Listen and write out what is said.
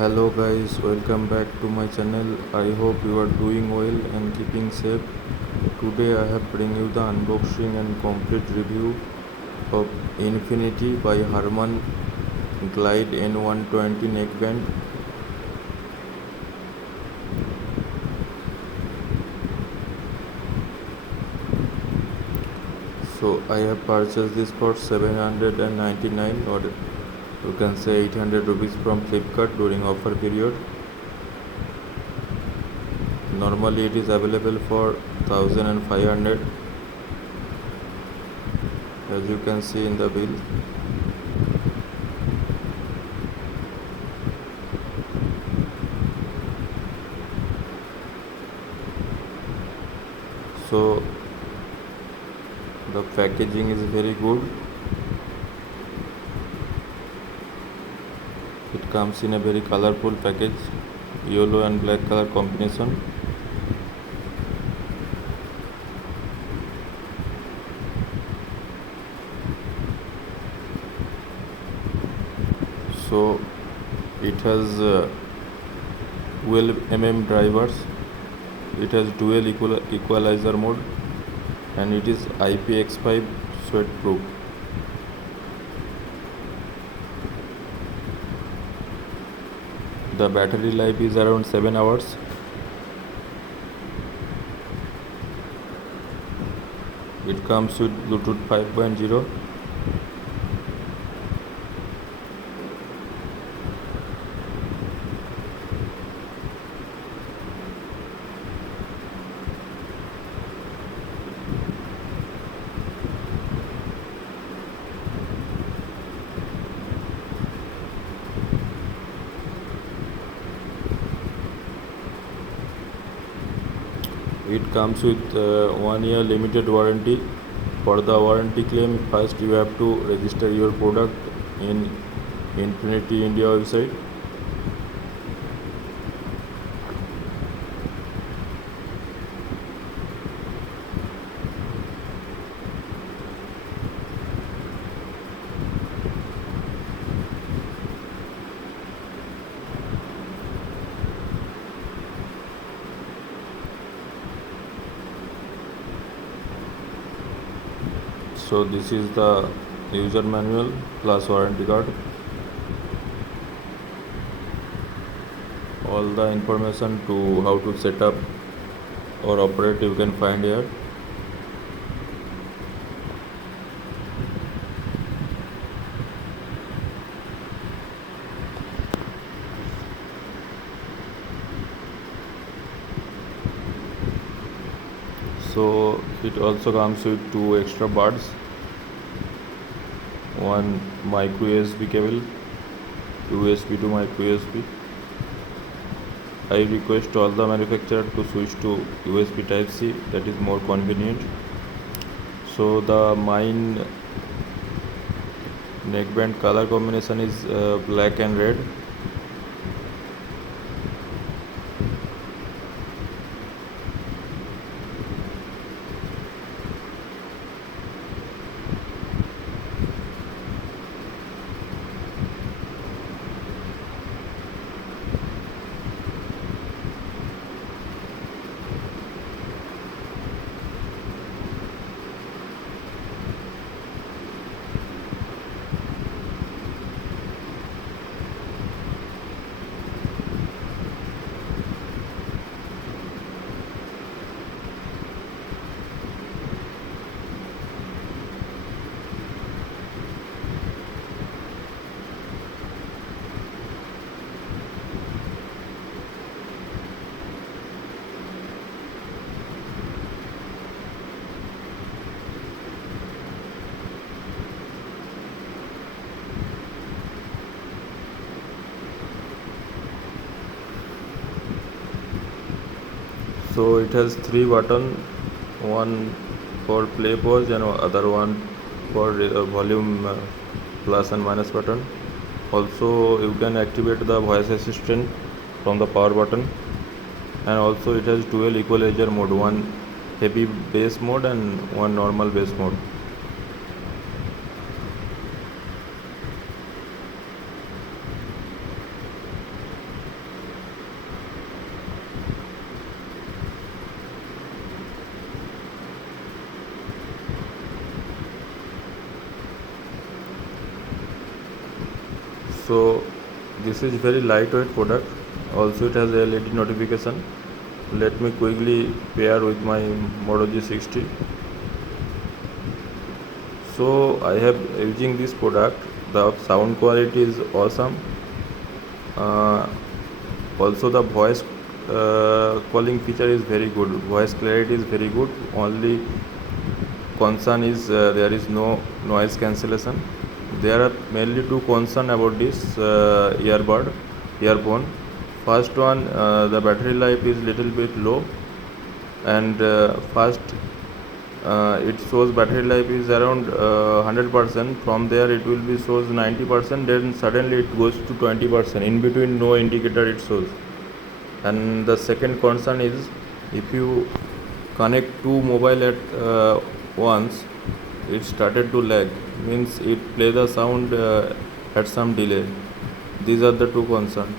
Hello guys, welcome back to my channel. I hope you are doing well and keeping safe. Today I have bring you the unboxing and complete review of Infinity by HARMAN Glide N120 neckband. So I have purchased this for 799 or you can say 800 rupees from Flipkart during offer period. Normally it is available for 1500 as you can see in the bill. So the packaging is very good. It comes in a very colorful package, yellow and black color combination. So it has 12 drivers. It has dual equalizer mode and it is IPX5 Sweatproof. The battery life is around 7 hours. It comes with Bluetooth 5.0. It comes with 1 year limited warranty. For the warranty claim, first you have to register your product in Infinity India website. So this is the user manual plus warranty card. All the information to how to set up or operate you can find here. So it also comes with two extra buds, one micro USB cable, USB to micro USB. I request all the manufacturer to switch to USB type C, that is more convenient. So the mine neckband color combination is black and red. So it has three buttons, one for play pause and other one for volume plus and minus button. Also you can activate the voice assistant from the power button, and also it has dual equalizer mode, one heavy bass mode and one normal bass mode. So this is very lightweight product. Also it has LED notification. Let me quickly pair with my Moto G60. So I have using this product. The sound quality is awesome. Also the voice calling feature is very good. Voice clarity is very good. Only concern is there is no noise cancellation. There are mainly two concerns about this earphone. First one, the battery life is little bit low, and first it shows battery life is around 100%. From there it will be shows 90%. Then suddenly it goes to 20%. In between, no indicator it shows. And the second concern is if you connect two mobile at once, it started to lag. Means it play the sound at some delay. These are the two concerns.